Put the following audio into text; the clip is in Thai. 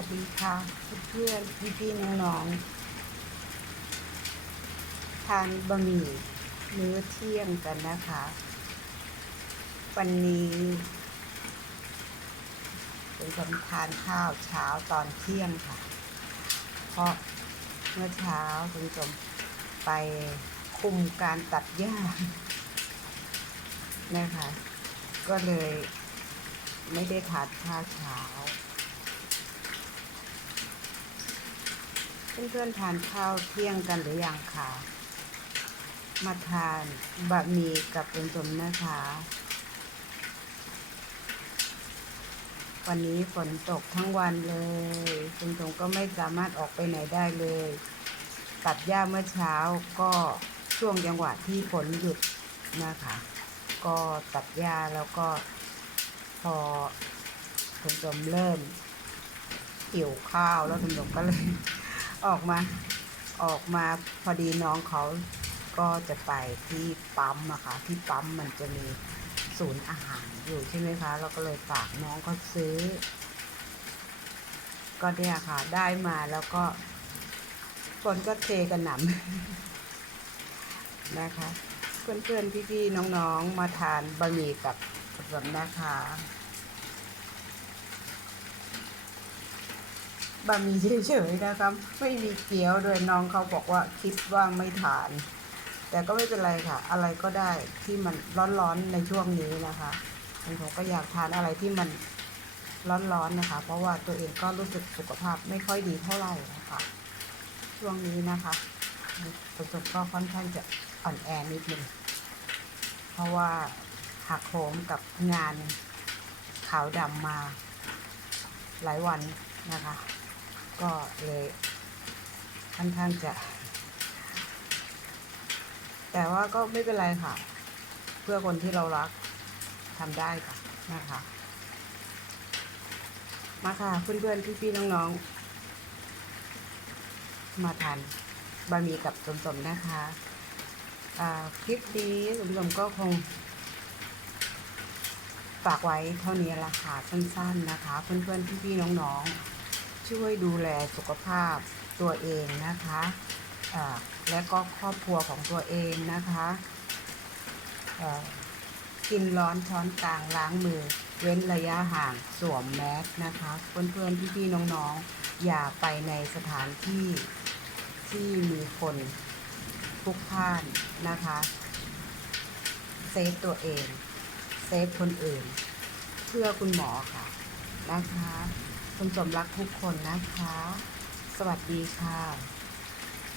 วัสดีค่ะเพื่อนพี่พี่ๆน้องๆทานบะหมี่มื้อเที่ยงกันนะคะ วันนี้เป็นคนทานข้าวเช้าตอนเที่ยงค่ะ เพราะเมื่อเช้าคุณผู้ชมไปคุมการตัดหญ้านะคะ ก็เลยไม่ได้ทานข้าวเช้า เพื่อนๆทานข้าวเที่ยงกันหรือยังคะมาทานบะหมี่กับเป็นสมนะคะ วันนี้ฝนตกทั้งวันเลยคุณสมก็ไม่สามารถออกไปไหนได้เลย ตัดหญ้าเมื่อเช้าก็ช่วงจังหวะที่ฝนหยุดนะคะ ก็ตัดหญ้าแล้วก็พอคุณสมเริ่มหิวข้าวแล้วคุณสมก็เลย ออกมา ออกมาพอดีน้องเขาก็จะไปที่ปั๊มอะค่ะ ที่ปั๊มมันจะมีศูนย์อาหารอยู่ใช่ไหมคะ เราก็เลยฝากน้องเขาซื้อ ก็เนี่ยค่ะ ได้มาแล้วก็คนก็เทกันหนำนะคะ เพื่อนๆพี่ๆน้องๆมาทานบะหมี่กับผมนะคะ บะหมี่เฉยๆนะครับ ไม่มีเกี๊ยวด้วยน้องเขาบอกว่าคิดว่าไม่ทาน แต่ก็ไม่เป็นไรค่ะ อะไรก็ได้ที่มันร้อนๆในช่วงนี้นะคะผมก็อยากทานอะไรที่มันร้อนๆนะคะ เพราะว่าตัวเองก็รู้สึกสุขภาพไม่ค่อยดีเท่าไหร่นะคะ ช่วงนี้นะคะประสบก็ค่อนข้างจะอ่อนแอนิดนึงเพราะว่าหักโหมกับงานขาวดำมาหลายวันนะคะ ก็เลยค่อนข้างจะ แต่ว่าก็ไม่เป็นไรค่ะ เพื่อคนที่เรารักทำได้ค่ะนะคะ มาค่ะเพื่อนๆพี่ๆน้องๆ มาทานบะหมี่กับสมๆนะคะคลิปนี้สมๆก็คงฝากไว้เท่านี้ละค่ะสั้นๆนะคะ เพื่อนๆพี่ๆน้องๆ ช่วยดูแลสุขภาพตัวเองนะคะและก็ครอบครัวของตัวเองนะคะกินร้อนช้อนกลางล้างมือ เว้นระยะห่างสวมแมสนะคะเพื่อนๆพี่ๆน้องๆ อย่าไปในสถานที่ที่มีคนพลุกพ่านนะคะเซฟตัวเองเซฟคนอื่น เพื่อคุณหมอค่ะนะคะ คุณสมรักทุกคนนะคะ สวัสดีค่ะ